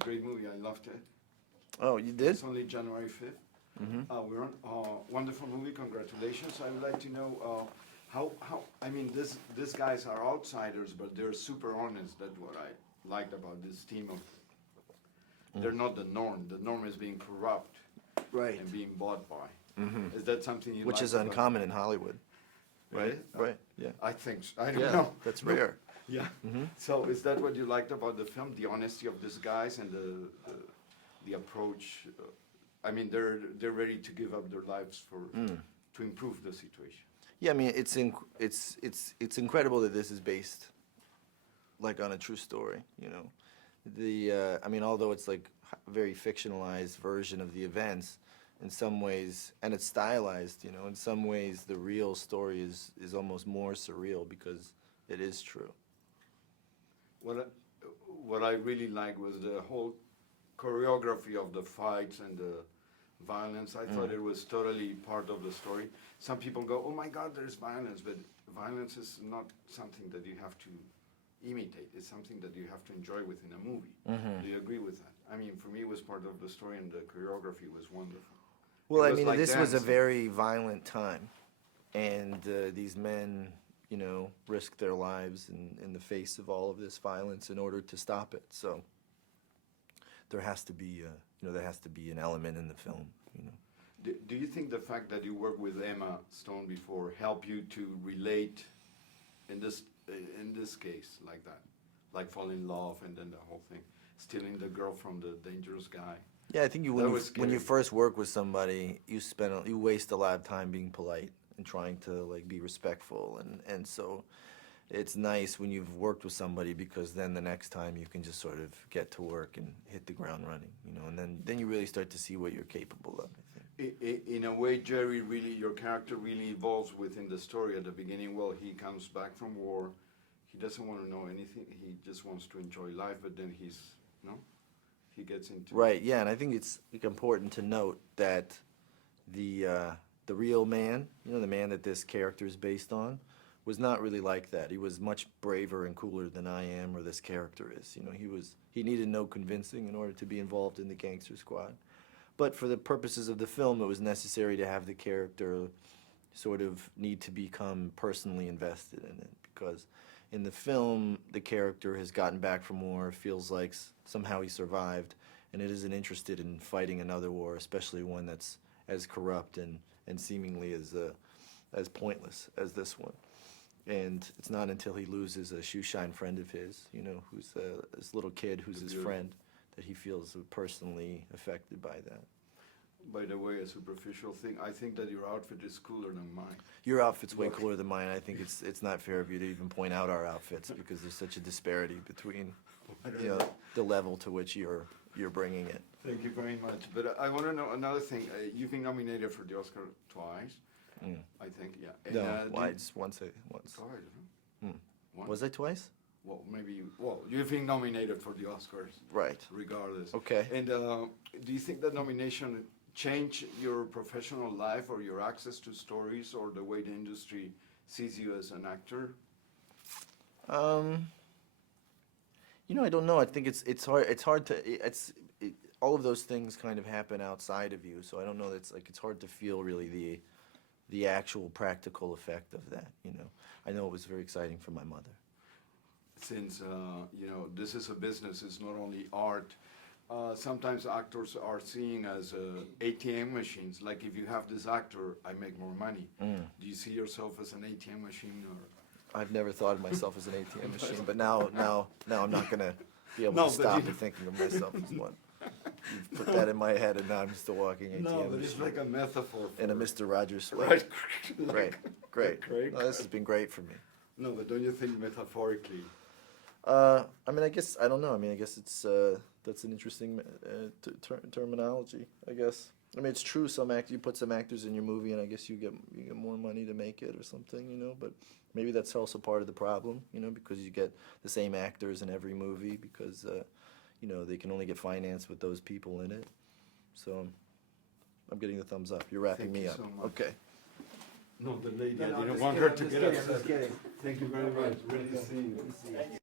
great movie. I loved it. Oh, you did? It's only January 5th. We're on wonderful movie. Congratulations. I would like to know how I mean, these guys are outsiders, but they're super honest. That's what I liked about this team of. They're not the norm. The norm is being corrupt, Right. and being bought by. Is that something you? Which like is about- uncommon in Hollywood. Right? Really? Right, yeah. I think so. I don't Yeah, know. that's rare. Yeah. So is that what you liked about the film? The honesty of these guys and the approach. I mean, they're ready to give up their lives for to improve the situation. Yeah, I mean, it's incredible that this is based, like, on a true story, you know. I mean, although it's like a very fictionalized version of the events, in some ways, and it's stylized, you know, in some ways the real story is almost more surreal because it is true. What I really liked was the whole choreography of the fights and the violence. I thought it was totally part of the story. Some people go, "Oh my God, there's violence," but violence is not something that you have to imitate. It's something that you have to enjoy within a movie. Do you agree with that? I mean, for me, it was part of the story, and the choreography was wonderful. Well, It I was mean, like this was a dancing. very violent time, and these men, you know, risked their lives in the face of all of this violence in order to stop it. So there has to be, you know, there has to be an element in the film, you know. Do you think the fact that you worked with Emma Stone before helped you to relate in this case like that, like fall in love and then the whole thing, stealing the girl from the dangerous guy? Yeah, I think That when was you scary. first work with somebody, you waste a lot of time being polite and trying to like be respectful, and so it's nice when you've worked with somebody because then the next time you can just sort of get to work and hit the ground running, you know, and then you really start to see what you're capable of, I think. In a way, Jerry, really, your character really evolves within the story at the beginning. Well, he comes back from war. He doesn't want to know anything. He just wants to enjoy life, but then he gets into. Right, yeah, and I think it's important to note that the real man, you know, the man that this character is based on, was not really like that. He was much braver and cooler than I am or this character is. You know, he needed no convincing in order to be involved in the Gangster Squad. But for the purposes of the film, it was necessary to have the character sort of need to become personally invested in it, because in the film, the character has gotten back from war, feels like somehow he survived, and it isn't interested in fighting another war, especially one that's as corrupt and seemingly as pointless as this one. And it's not until he loses a shoeshine friend of his, you know, who's this little kid who's his friend, that he feels personally affected by that. By the way, a superficial thing, I think that your outfit is cooler than mine. Your outfit's way cooler than mine. I think it's not fair of you to even point out our outfits because there's such a disparity between, you know, the level to which you're bringing it. Thank you very much. But I want to know another thing. You've been nominated for the Oscar twice, I think, yeah. And, No, why? Just once. Twice, huh? Once? Was I twice? Well, you've been nominated for the Oscars. Right. Regardless. Okay. And do you think that nomination changed your professional life or your access to stories or the way the industry sees you as an actor? You know, I don't know. I think it's hard to all of those things kind of happen outside of you. So I don't know. It's hard to feel really the actual practical effect of that. You know, I know it was very exciting for my mother. Since this is a business, it's not only art. Sometimes actors are seen as ATM machines. Like if you have this actor, I make more money. Do you see yourself as an ATM machine, or? I've never thought of myself as an ATM machine, but now I'm not gonna be able to stop and thinking of myself as one. You've put that in my head, and now I'm just a walking ATM No, but machine. it's like a metaphor. In a Mr. Rogers sweater. Right. Great. Great. No, this has been great for me. No, but don't you think metaphorically? I mean, I guess I don't know. I mean, I guess it's that's an interesting terminology. I guess. I mean, it's true. You put some actors in your movie, and I guess you get more money to make it or something, you know. But maybe that's also part of the problem, you know, because you get the same actors in every movie because you know, they can only get financed with those people in it. So I'm getting the thumbs up. You're wrapping me up. Thank you so much. Okay. No, the lady. No, I I'm didn't just want kidding, her to I'm just get kidding, I'm upset. just kidding. Thank you very much. Really see you. Thank you.